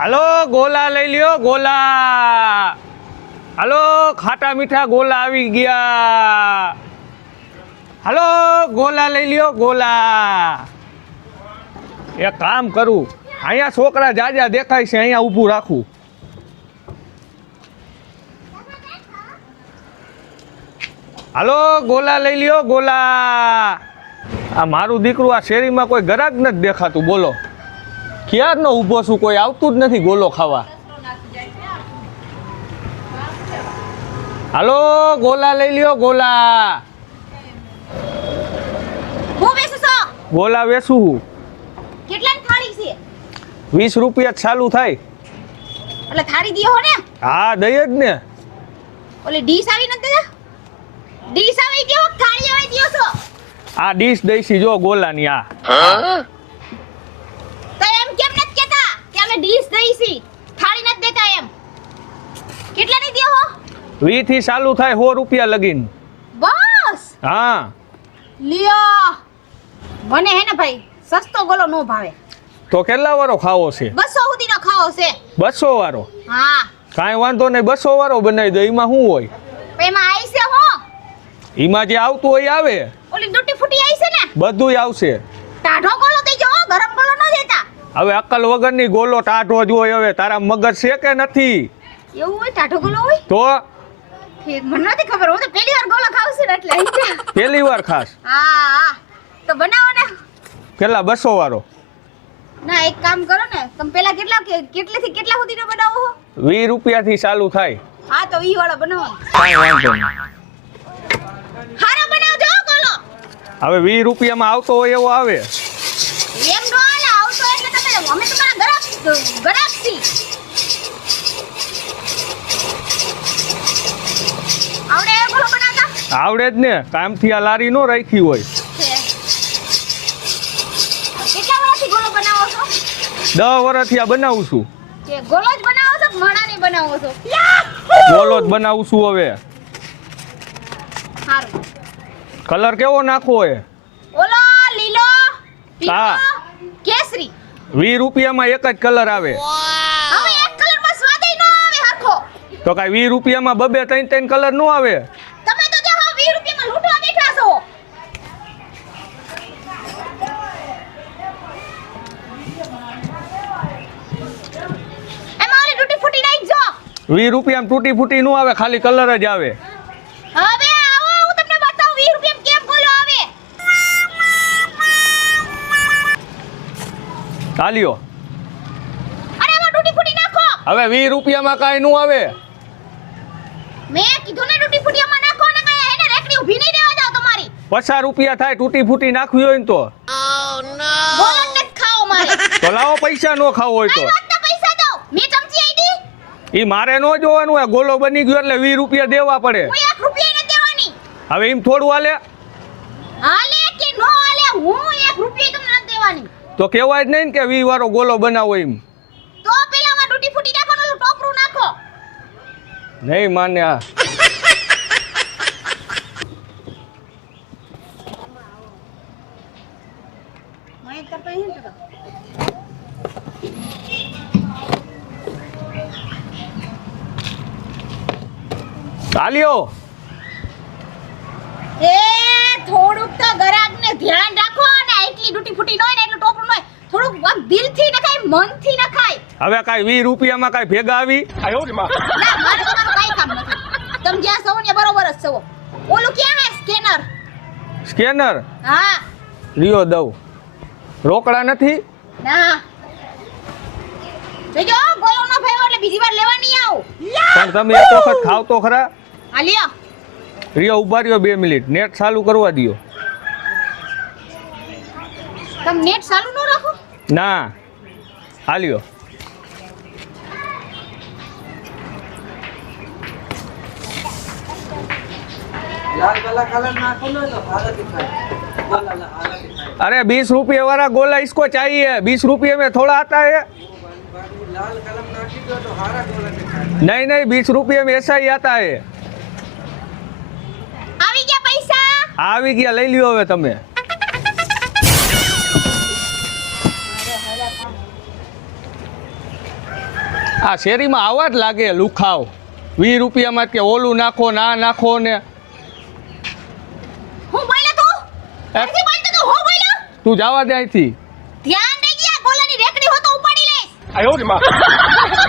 હાલો, ગોલા લઈ લ્યો, ગોલા. હાલો, ખાટા મીઠા ગોલા આવી ગયા. હાલો, ગોલા લઈ લ્યો, ગોલા. એક કામ કરું, અહીંયા છોકરા જાજા દેખાય છે, અહીંયા ઊભું રાખું. હાલો, ગોલા લઈ લ્યો, ગોલા. આ મારું દીકરું આ શેરીમાં કોઈ ગરાક નથી દેખાતું, બોલો. ક્યારનો ઊભો છું? કોઈ આવતું જ નથી ગોલો ખાવા. હાલો ગોલા લઈ લ્યો ગોલા. ગોલા વેસું હું. કેટલાની થાળી છે? વીસ રૂપિયા ચાલુ થાય. એટલે થાળી દીયો ને. હા દઈએ જ ને. ઓલી ડીશ આવી નથી ડીશ આવી ગયો થાળી આવી ગયો છો. આ ડીશ દઈશી જો ગોલાની આ તો એમ કેમ નથી કહેતા કે અમે ડીશ દઈ સી. થાળી નથી દેતા એમ. કેટલાની દીયો હો? 20 થી ચાલુ થાય સો રૂપિયા લગીન. બસ! હા. લ્યો. મને હે ને ભાઈ સસ્તો ગોલો નો ભાવે. તો કેટલા વાળો ખાવો છે? બસો સુધીનો ખાવો છે. બસો વાળો હા. કાઈ વાંધો નહીં બસો વાળો બનાવી દો એમાં શું હોય? એમાં આવી છે હો. એમાં જે આવતું હોય આવે. ઓલી ડૂટી ફૂટી છે ને? બધુંય આવશે. ટાઢો ગોલો દેજો હો ગરમ ગોલો ન દેતા હવે અક્કલ વગરની ગોલો ટાઢો જ હોય હવે. તારા મગજ છે કે નથી? એવું હોય? ટાઢો ગોલો હોય? તો? મને નથી ખબર હું તો પહેલી વાર ગોલો ખાઉં છું એટલે. પહેલી વાર ખાસ? હા તો બનાવો ને. કેટલા બસો વાળો? ના એક કામ કરો ને. તમે પેલા કેટલા કે કેટલેથી કેટલા સુધીનો બનાવો? છો? વીસ રૂપિયાથી ચાલુ થાય. હા તો ઈ વાળો બનાવો. કાંઈ વાંધો નહીં. હારો બનાવજો ગોલો. હવે વીસ રૂપિયામાં આવતો હોય એવો આવે એમ નો હાલે આવતો એટલે તમે અમે ગરાક આવડે એ ગોલો બનાવતા? આવડે જ ને કામથી આ લારી નો રાખી હોય. કેટલા વર્ષથી ગોળો બનાવો છો? દસ વર્ષથી આ બનાવું છું. કે ગોળો જ બનાવો છો કે મણાની બનાવો છો? ગોળો જ બનાવું છું હવે. સારું કલર કેવો નાખવો એ? ઓલો લીલો પીળો વીસ રૂપિયામાં એક જ કલર આવે. તો કાંઈ વીસ રૂપિયામાં બબે ત્રણ ત્રણ કલર નો આવે? તમે તો જો હા 20 રૂપિયામાં લૂંટવા બેઠા છો. એમાં ઓલી તૂટી ફૂટી નાખજો. વીસ રૂપિયામાં તૂટી ફૂટી નો આવે ખાલી કલર જ આવે. ચાલ્યો અરે એમાં ટૂટી ફૂટી નાખો. હવે વીસ રૂપિયામાં કાંઈ નું આવે? મે કીધું ને ટૂટી ફૂટીમાં નાખો ને કાઈ એને રેકડી ઊભી નહીં રહેવા જાવ તમારી. પચાસ રૂપિયા થાય તૂટી ફૂટી નાખવી હોય ને તો. બોલો ને ખાઓ મારે. તો લાવો પૈસા નો ખાવો હોય તો. પૈસા દો? મેં ચમચી આઈડી એ મારે નો જોવાનું હોય ગોલો બની ગયો એટલે વીસ રૂપિયા દેવા પડે. હું એક રૂપિયા નથી દેવાની. હવે એમ થોડું હાલે કે નો હાલે હું એક રૂપિયા તમને નથી દેવાની તો કહેવાય જ નહીં કે વી વાળો ગોલો બનાવો એમ. તો પેલામાં ડૂટી ફૂટી નાખો ને ટોપરું નાખો. નહીં માન્યા આ. કરતા હે તો ચાલ્યો. એ થોડુંક તો ગરાગને ધ્યાન રાખો અને ડૂટી તૂટી ફૂટી ન હોય ને એટલું ટોપરું ન હોય. થોડુંક આમ દિલથી નખાય મનથી નખાય. હવે કાંઈ વીસ રૂપિયામાં કાંઈ ભેગા આવી? ના મારે તમારું કાઈ કામ નથી. તમે જ્યાં સવો ને બરોબર જ સવો ઓલું ક્યાં હે? સ્કેનર. સ્કેનર? હા. લ્યો દઉં. રોકડા નથી? ના. જોજો ગોળો ન ભાઈ એટલે બીજી વાર લેવા આવ. આવું પણ તમે એક વખત ખાવ તો ખરા. આ લ્યો. રિયો ઊભા રહ્યો બે મિનિટ. નેટ ચાલુ કરવા દ્યો. તમે નેટ ચાલુ ન રાખો ના હાલ્યો લાલ કલર કલર નાખો ને તો ભારત दिखाए बोला ला भारत दिखाए अरे बीस रुपये वाला गोला इसको चाहिए बीस रुपये में थोड़ा आता है लाल कलम नाखी दो तो हारा गोला दिखाए नहीं नहीं बीस रुपये में ऐसा ही आता है આવી ગયા પૈસા આવી ગયા લઈ લ્યો હવે તમે આ શેરીમાં આવા જ લાગે લુખાવ. વીસ રૂપિયામાં કે ઓલું નાખો ના નાખો ને. તું? એ, નથી બોલતો તું હું બોલ્યો? તું જવા દે અહીંથી. ધ્યાન દઈ ગયા ગોલાની રેકડી હો તો ઉપાડી લઈશ.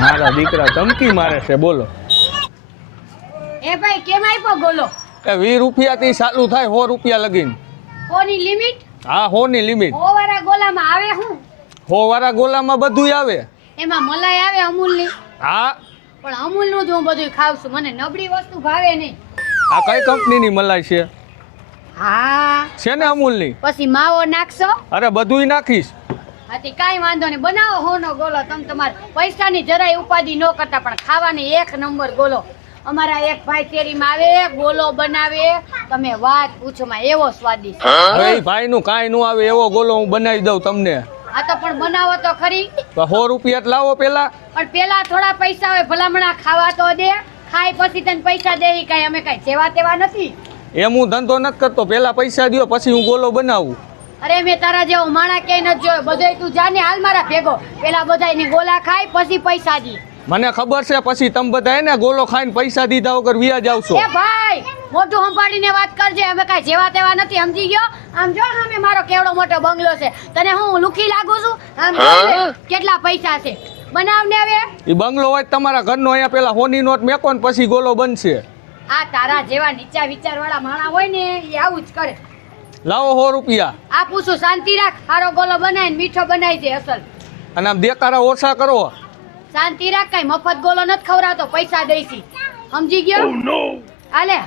મારા દીકરા ધમકી મારે છે બોલો. એ ભાઈ કેમ આપ્યો ગોલો? એ વીસ રૂપિયાથી ચાલુ થાય સો રૂપિયા લગીને. કોની લિમિટ? હા હો ની લિમિટ. હો વાળા ગોલામાં આવે હું? હો વાળા ગોલામાં બધું આવે. એમાં મલાઈ આવે અમૂલની. હા. પણ અમૂલનું જ હું બધું ખાવ છું. મને નબળી વસ્તુ ભાવે નહીં. આ કઈ કંપનીની મલાઈ છે? હા. છે ને અમૂલની? પછી માવો નાખશો? અરે બધુંય નાખીશ. હાથી કાંઈ વાંધો નહીં. બનાવો હોનો ગોલો. તમે તમારે પૈસાની જરાય ઉપાધિ ન કરતા પણ ખાવાની એક નંબર ગોલો. અમારા એક ભાઈ શેરીમાં આવે ગોલો બનાવે. તમે વાત પૂછો માં એવો સ્વાદિષ્ટ. હવે એ ભાઈનું કાંઈ ન આવે એવો ગોલો હું બનાવી દઉં તમને. આ તો પણ બનાવો તો ખરી. તો સો રૂપિયા લાવો પેલા. પણ પેલા થોડા પૈસા હોય ભલામણા ખાવા તો દે ખાઈ પછી તને પૈસા દે કઈ અમે કાંઈ જેવા તેવા નથી. એમ હું ધંધો નથી કરતો પેલા પૈસા દ્યો પછી હું ગોલો બનાવું. અરે મેં તારા જેવો માણા ક્યાંય નથી જોયો. બધોય તું જાને હાલ મારા ભેગો. પેલા બધાયની ગોલા ખાય પછી પૈસા દી. મને ખબર છે પછી તમે બધા એને ગોલો ખાઈને પૈસા દીધા વગર વ્યાજ આવશો એ ભાઈ મોટું સંભાળીને વાત કરજે. અમે કાંઈ જેવા તેવા નથી સમજી ગયો? આમ જો અમે મારો કેવડો મોટો બંગલો છે. તને હું લુખી લાગુ છું? આમ કેટલા પૈસા છે. બનાવ ને હવે. એ બંગલો હોય તમારા ઘરનો અહીંયા પેલા હોની નોટ મેકો ને પછી ગોલો બનશે. આ તારા જેવા નીચા વિચાર વાળા માણા હોય ને એ આવું જ કરે. લાવો સો રૂપિયા. આપું છું શાંતિ રાખ. સારો ગોલો બનાવીને મીઠો બનાવી દે અસલ. અને આમ દેકારા ઓછા કરો. શાંતિ રાખ કઈ મફત ગોલો નથી ખવડાવતો પૈસા દઈશી. સમજી ગયો? હાલે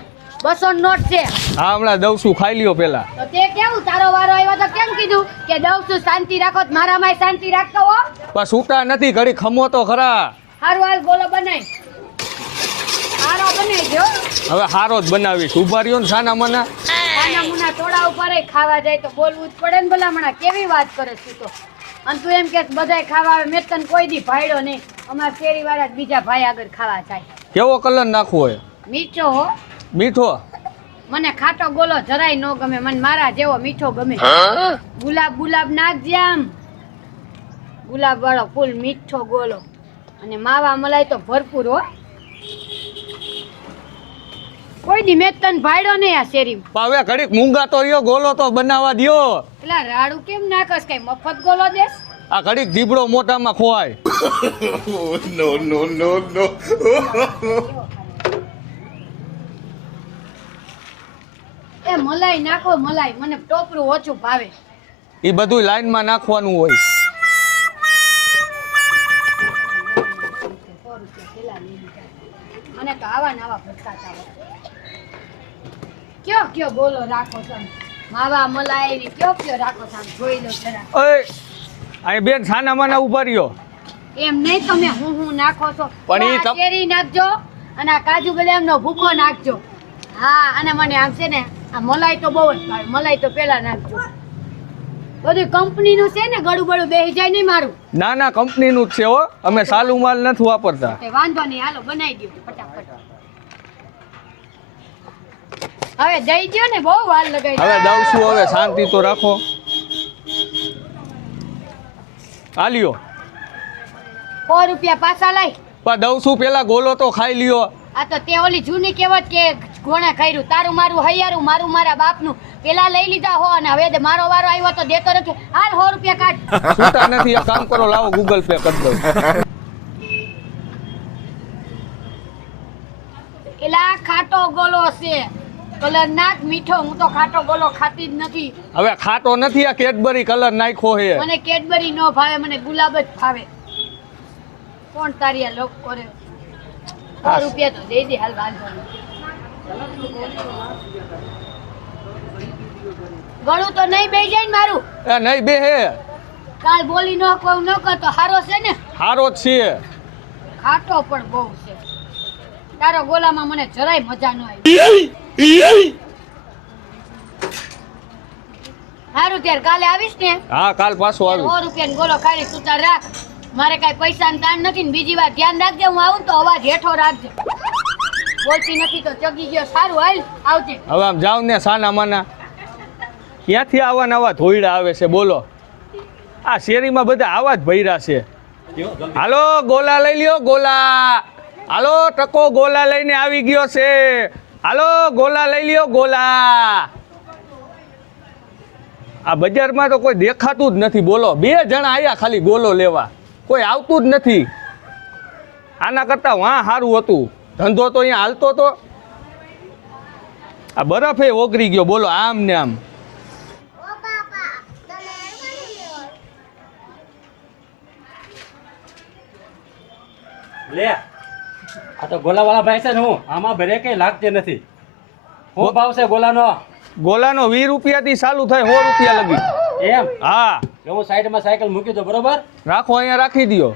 બસો નોટ છે. હા હમણાં દઉં છું ખાઈ લ્યો પેલા. તો તે કેવું તારો વારો આવ્યો તો કેમ કીધું કે દઉં છું શાંતિ રાખો મારા મારામાંય શાંતિ રાખતો હો? બસ ઉટા નથી ઘડી ખમો તો ખરા. હારો હાલ ગોલો બનાય. હારો બનાવજો હવે હારો જ બનાવીશ. ઊભા રહ્યો ને સાના મના? સાના મુના ટોળા ઉપર ખાવા જાય તો બોલવું જ પડે ને ભલામણા. કેવી વાત કરે છે તો? અને તું એમ કે બધાય ખાવા આવે મેં તને કોઈ દી ભાડ્યો નહીં. અમારા શેરી વાળા બીજા ભાઈ આગળ ખાવા જાય. કેવો કલર નાખવો હોય મીઠો હો. મીઠો? મને ખાટો ગોલો જરાય ન ગમે મને મારા જેવો મીઠો ગમે. ગુલાબ ગુલાબ નાખજે આમ. ગુલાબ વાળો ફૂલ મીઠો ગોલો. અને માવા મલાઈ તો ભરપૂર હો. કોઈ દી મેં તને ભાડ્યો નહીં આ શેરી હવે ઘડીક મૂંગા તો રહ્યો ગોલો તો બનાવવા દ્યો. એટલે રાડું કેમ નાખસ કઈ? મફત ગોલો દેસ? આ ઘડીક દીપડો મોટામાં ખોવાય. એ મલાઈ નાખો મલાઈ. મને ટોપરું ઓછું ભાવે. એ બધું લાઈનમાં નાખવાનું હોય. મને તો આવા નવા ભટકાતા હોય. કયો કયો બોલો રાખો તમે. માવા મલાઈ ને કયો કયો રાખો તમે જોઈ લો જરા. ઓય અહીં બેન સાના માના ઊભા રહ્યો. એમ નહીં તમે હું હું નાખો છો. પણ ઈ તમ- કેરી નાખજો અને આ કાજુ બદામનો ભૂકો નાખજો. હા અને મને આમ છે ને આ મલાઈ તો બહુ જ ભાવે. મલાઈ તો પેલા નાખજો. બધું કંપનીનું છે ને ગળું બળું બેસી જાય નહીં મારું. ના ના કંપનીનું જ છે હો. અમે સાલું માલ નથી વાપરતા. વાંધો નહીં હાલો બનાવી દો ફટાફટ. હવે જઈ ગયો ને બહુ વાર લગાઈ હવે દઉં છું હવે શાંતિ તો રાખો. હાલ્યો સો રૂપિયા પાછા લાય. પણ દઉં છું પેલા ગોલો તો ખાઈ લ્યો. આ તો તે ઓલી જૂની કહેવત કે કોણે ખાયરું તારું મારું હૈયારું મારું મારા બાપનું. પેલા લઈ લીધા હો અને હવે મારો વારો આવ્યો તો દેતો નથી હાલ સો રૂપિયા કાઢ. છૂટા નથી એક કામ કરો લાવો ગૂગલ પે કરી દઉં. એલા ખાટો ગોલો છે. કલર નાખ મીઠો હું તો ખાટો ગોલો ખાતી જ નથી. હવે ખાતો નથી આ કેડબરી કલર નાખ્યો હે મને કેડબરી નો ભાવે મને ગુલાબ જ ભાવે. કોણ તારી આ લોક કરે? સો રૂપિયા તો દઈ દે હાલ વાંધો ગળું તો નહીં બે જાય મારું? એ નહીં બે હે કાલ બોલી ન કહું ન કરતો હારો છે ને? હારો જ છે ખાટો પણ બહુ છે. તારો ગોલામાં મને જરાય મજા ન આવી. સારું ત્યારે કાલે આવીશ ને? હા કાલ પાછો સો રૂપિયા ગોલો કાઢી સુતા રાખ. મારે કાંઈ પૈસાની તાણ નથી ને બીજી વાર ધ્યાન રાખજે હું આવું તો અવાજ હેઠો રાખજે. બોલતી નથી તો ચગી ગયો. સારું હાલ આવજે. હવે આમ જાવ ને સાના માના. ક્યાંથી આવા નવા ધોઈડા આવે છે બોલો. આ શેરીમાં બધા આવા જ ભૈરા છે. હાલો ગોલા લઈ લ્યો ગોલા. હાલો, ટકો ગોલા લઈને આવી ગયો છે. હાલો, ગોલા લઈ લ્યો, ગોલા. આ બજારમાં તો કોઈ દેખાતું જ નથી. બોલો, બે જણા આયા ખાલી ગોલો લેવા. કોઈ આવતું જ નથી. આના કરતાં વાં સારું હતું. ધંધો તો અહીંયા હાલતો તો. આ બરફે ઓગરી ગયો. બોલો, આમ ને આમ. લે. આ તો ગોલાવાળા ભાઈ છે ને હું આમાં બ્રેકે લાગતી નથી. હું ભાવ છે ગોલાનો? ગોલાનો વીસ રૂપિયાથી ચાલુ થાય સો રૂપિયા લગી. એમ? હા. હું સાઈડમાં સાયકલ મૂકી દો બરોબર? રાખો અહીંયા રાખી દો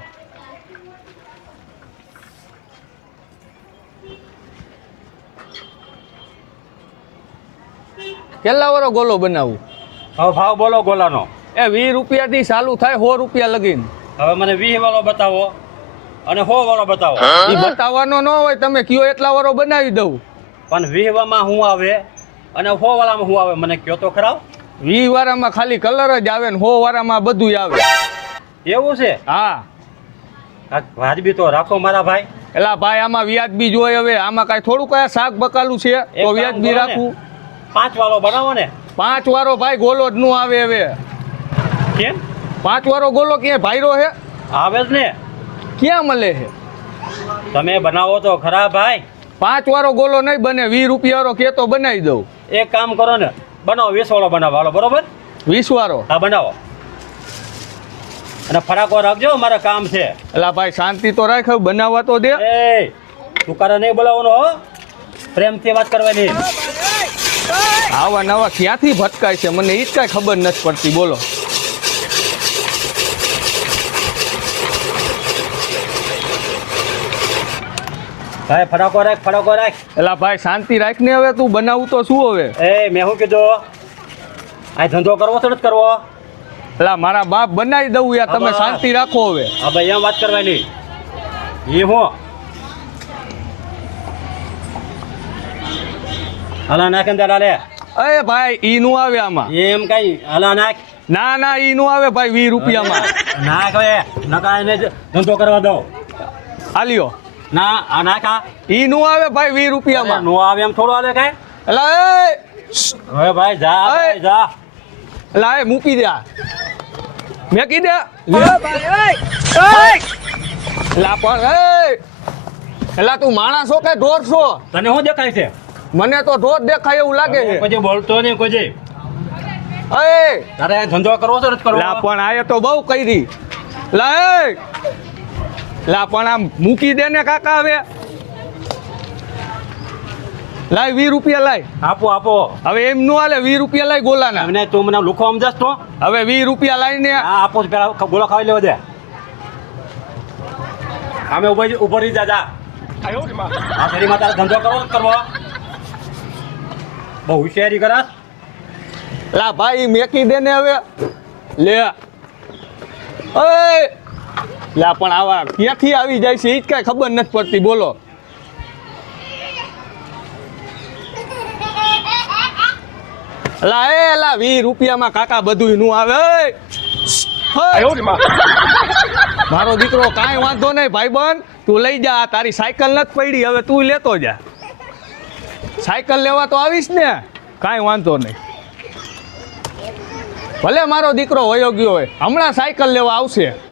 કેટલા વાળો ગોલો બનાવું? હવે ભાવ બોલો ગોલાનો. એ વીસ રૂપિયાથી ચાલુ થાય સો રૂપિયા લગીને. હવે મને વીસ વાળો બતાવો. અને હો વાળો બતાવો. એ બતાવવાનો ન હોય તમે કયો એટલા વાળો બનાવી દઉં. પણ વિહવામાં હું શું આવે અને હો વાળામાં શું આવે? મને કયો તો ખરાવ વી વાળામાં ખાલી કલર જ આવે ને હો વાળામાં બધું આવે. એવું છે? હા. વાજબી તો રાખો મારા ભાઈ. એલા ભાઈ આમાં વ્યાજબી જોઈએ હવે. આમાં કાંઈ થોડું કયા શાક બકાલું છે તો વ્યાજબી રાખું. રાખવું પાંચ વાળો બનાવો ને. પાંચ વાળો ભાઈ ગોલો જ નું આવે હવે. કેમ? પાંચ વાળો ગોલો ક્યાંય ભાઈરો હે? આવે જ ને. ક્યાં મળે છે? તમે બનાવો તો ખરા ભાઈ. પાંચ વાળો ગોલો નહીં બને વીસ રૂપિયા વાળો કે તો બનાવી દઉં. એક કામ કરો ને બનાવો વીસ વાળો બનાવો. હાલો બરોબર? વીસ વાળો હા બનાવો. અને ફરાકો રાખજો મારે કામ છે. એલા ભાઈ શાંતિ તો રાખ બનાવવા તો દે. એ તુકારા નહીં બોલાવવાનો હો. પ્રેમથી વાત કરવાની. આવા નવા ક્યાંથી ભટકાય છે? મને એ જ કાંઈ ખબર નથી પડતી બોલો. ભાઈ ફરાકો રાખ ફરાકો રાખ. એલા ભાઈ શાંતિ રાખ ને હવે તું બનાવું તો શું હવે? એ મેં શું કીધું? આ ધંધો કરવો છે નથી કરવો. એલા મારા બાપ બનાવી દઉં યાર તમે શાંતિ રાખો હવે. હા ભાઈ એમ વાત કરવાની. એ હું. હલા નાખ અંદર હાલે. અરે ભાઈ ઈ નું આવે આમાં. એમ કઈ હલા નાખ. ના ના ઈ નું આવે ભાઈ વીસ રૂપિયામાં. નાખ હવે નકા એને ધંધો કરવા દો આલ્યો ના આ નાખા. ઈ નું આવે ભાઈ વીસ રૂપિયામાં. નો આવે એમ થોડો આવે કઈ? એટલે હવે ભાઈ જા. ભાઈ જા. એ મૂકી દે મેં મેકી દે. લે. પણ એ! એલા તું માણસ હો કે ઢોર છો? તને શું દેખાય છે? મને તો ઢોર દેખાય એવું લાગે છે. કોઈ બોલતો નહીં કોઈ અરે! તારે ધંધો કરવો છે નથી લા પણ આયે તો બહુ કરી. લા એ! લા પણ આમ મૂકી દે ને કાકા હવે. લાય વીસ રૂપિયા લાય. આપો આપો. હવે એમ નું હાલે વીસ રૂપિયા લાય ગોલાના. એમને તું મને લુખો સમજાસ તો? હવે વીસ રૂપિયા લાઈને હા આપો પેલા ગોળો ખાઈ લેવા દે. અમે ઊભા ઉપર રહી જા જા. આ શેરીમાં તારે ધંધો કરવો કરવો. બહુ હોશિયારી કરસ લા ભાઈ મેકી દે ને હવે. લે. ઓય! લા પણ આવા ક્યાંથી આવી જાય છે? એ જ કાંઈ ખબર નથી પડતી. બોલો. લા એ લા વીસ રૂપિયામાં કાકા બધું નું આવે. મારો દીકરો કાંઈ વાંધો નહીં ભાઈબંધ. તું લઈ જા તારી સાયકલ નથી પડી. હવે તું લેતો જા. સાયકલ લેવા તો આવીશ ને. કાંઈ વાંધો નહીં. ભલે મારો દીકરો વયો ગયો હોય. હમણાં સાયકલ લેવા આવશે.